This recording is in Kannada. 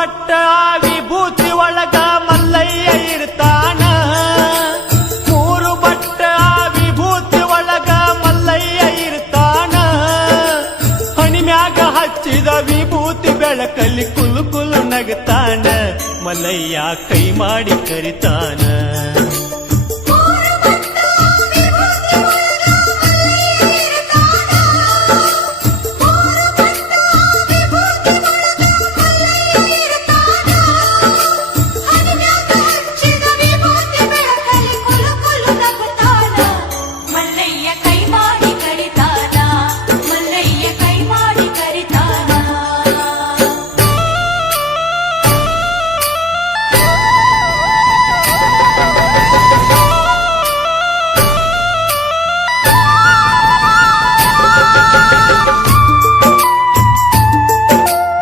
ಬಟ್ಟ ವಿಭೂತಿ ಒಳಗ ಮಲ್ಲಯ್ಯ ಇರ್ತಾನ. ಮೂರು ಬಟ್ಟ ವಿಭೂತಿ ಒಳಗ ಮಲ್ಲಯ್ಯ ಇರ್ತಾನ. ಹಣಿಮ್ಯಾಗ ಹಚ್ಚಿದ ವಿಭೂತಿ ಬೆಳಕಲ್ಲಿ ಕುಲು ಕುಲು ನಗತಾನ. ಮಲ್ಲಯ್ಯ ಕೈ ಮಾಡಿ ಕರಿತಾನ.